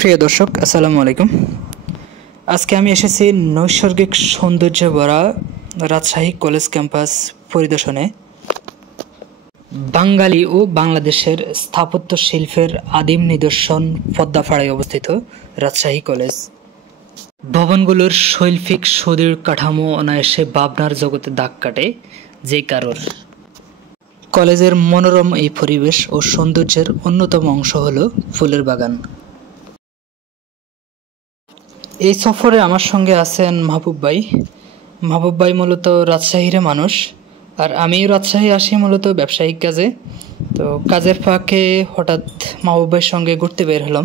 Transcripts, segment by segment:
প্রিয় দর্শক আসসালামু আলাইকুম। আজকে আমি এসেছি নৈসর্গিক সৌন্দর্যে ভরা রাজশাহী কলেজ ক্যাম্পাস পরিদর্শনে। বাঙালি ও বাংলাদেশের স্থাপত্য শিল্পের আদিম নিদর্শন পদ্মাপাড়ায় অবস্থিত রাজশাহী কলেজ। ভবনগুলোর শৈল্পিক সুদৃঢ় কাঠামো অনায়াসে ভাবনার জগতে দাগ কাটে যে কারোর। কলেজের মনোরম এই পরিবেশ ও সৌন্দর্যের অন্যতম অংশ হলো ফুলের বাগান। এই সফরে আমার সঙ্গে আছেন মাহবুব ভাই। মাহবুব ভাই মূলত রাজশাহীর মানুষ, আর আমিও রাজশাহী আসি মূলত ব্যবসায়িক কাজে। তো কাজের ফাঁকে হঠাৎ মাহবুব ভাইয়ের সঙ্গে ঘুরতে বের হলাম।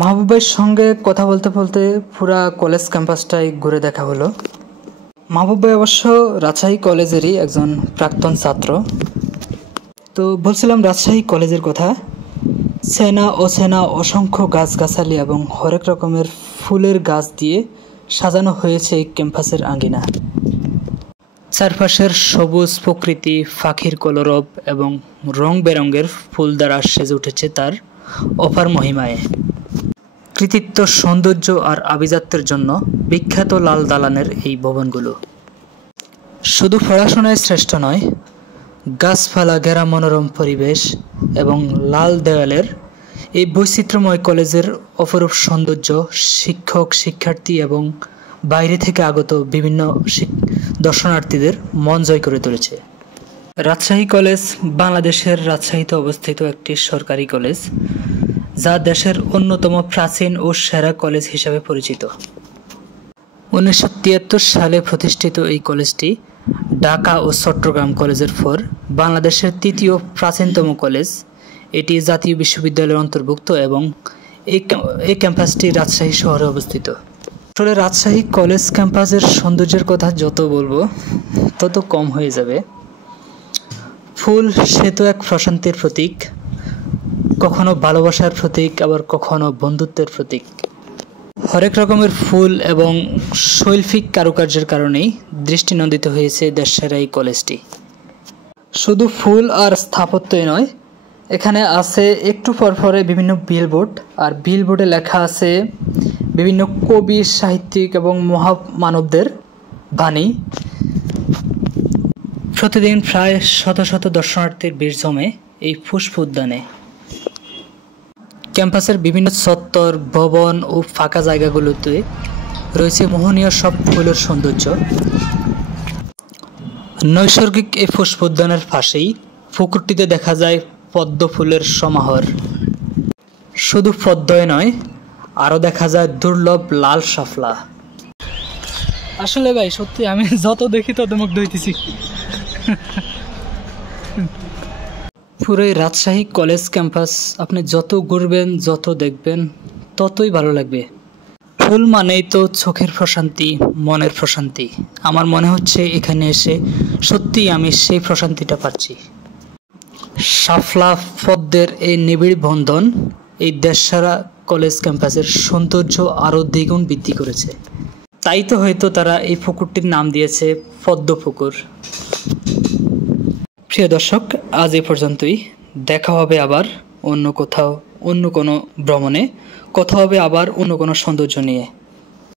মাহবুব ভাইয়ের সঙ্গে কথা বলতে বলতে পুরা কলেজ ক্যাম্পাসটাই ঘুরে দেখা হলো। মাহবুব ভাই অবশ্য রাজশাহী কলেজেরই একজন প্রাক্তন ছাত্র। তো বলছিলাম রাজশাহী কলেজের কথা। চেনা অচেনা অসংখ্য গাছগাছালি এবং হরেক রকমের ফুলের গাছ দিয়ে সাজানো হয়েছে এই ক্যাম্পাসের আঙ্গিনা। চারপাশের সবুজ প্রকৃতি, পাখির কলরব এবং রং বেরঙের ফুল দ্বারা সেজে উঠেছে তার অপার মহিমায়। কৃতিত্ব, সৌন্দর্য আর আভিজাত্যের জন্য বিখ্যাত লাল দালানের এই ভবনগুলো শুধু পড়াশোনায় শ্রেষ্ঠ নয়, গাছপালা ঘেরা মনোরম পরিবেশ এবং লাল দেওয়ালের এই বৈচিত্র্যময় কলেজের অপরূপ সৌন্দর্য শিক্ষক, শিক্ষার্থী এবং বাইরে থেকে আগত বিভিন্ন দর্শনার্থীদের মন জয় করে তুলেছে। রাজশাহী কলেজ বাংলাদেশের রাজশাহীতে অবস্থিত একটি সরকারি কলেজ, যা দেশের অন্যতম প্রাচীন ও সেরা কলেজ হিসাবে পরিচিত। 1973 সালে প্রতিষ্ঠিত এই কলেজটি ঢাকা ও চট্টগ্রাম কলেজের পর বাংলাদেশের তৃতীয় প্রাচীনতম কলেজ। এটি জাতীয় বিশ্ববিদ্যালয়ের অন্তর্ভুক্ত এবং এই ক্যাম্পাসটি রাজশাহী শহরে অবস্থিত। আসলে রাজশাহী কলেজ ক্যাম্পাসের সৌন্দর্যের কথা যত বলবো তত কম হয়ে যাবে। ফুল সে তো এক প্রশান্তির প্রতীক, কখনো ভালোবাসার প্রতীক, আবার কখনো বন্ধুত্বের প্রতীক। হরেক রকমের ফুল এবং শৈল্পিক কারুকার্যের কারণেই দৃষ্টিনন্দিত হয়েছে দেশের এই কলেজটি। শুধু ফুল আর স্থাপত্যই নয়, এখানে আছে একটু পরপরে বিভিন্ন বিলবোর্ড, আর বিলবোর্ডে লেখা আছে বিভিন্ন কবি, সাহিত্যিক এবং মহামানবদের বাণী। প্রতিদিন প্রায় শত শত দর্শনার্থীর ভিড় জমে এই পুষ্প উদ্যানে। ক্যাম্পাসের বিভিন্ন চত্বর, ভবন ও ফাঁকা জায়গাগুলোতে রয়েছে মোহনীয় সব ফুলের সৌন্দর্য। নৈসর্গিক এই পুষ্প উদ্যানের পাশেই পুকুরটিতে দেখা যায় পদ্ম ফুলের সমাহার। শুধু পদ্মই নয়, আরও দেখা যায় দুর্লভ লাল শাপলা। আসলে ভাই সত্যি আমি যত দেখি তত মুগ্ধ হইতেছি। পুরো রাজশাহী কলেজ ক্যাম্পাস আপনি যত ঘুরবেন, যত দেখবেন, ততই ভালো লাগবে। ফুল মানেই তো চোখের প্রশান্তি, মনের প্রশান্তি। আমার মনে হচ্ছে এখানে এসে সত্যিই আমি সেই প্রশান্তিটা পাচ্ছি। শাপলা পদ্মের এই নিবিড় বন্ধন এই দেশসারা কলেজ ক্যাম্পাসের সৌন্দর্য আরও দ্বিগুণ বৃদ্ধি করেছে। তাই তো হয়তো তারা এই পুকুরটির নাম দিয়েছে পদ্ম পুকুর। প্রিয় দর্শক, আজ এ পর্যন্তই। দেখা হবে আবার অন্য কোথাও, অন্য কোনো ভ্রমণে। কথা হবে আবার অন্য কোনো সৌন্দর্য নিয়ে।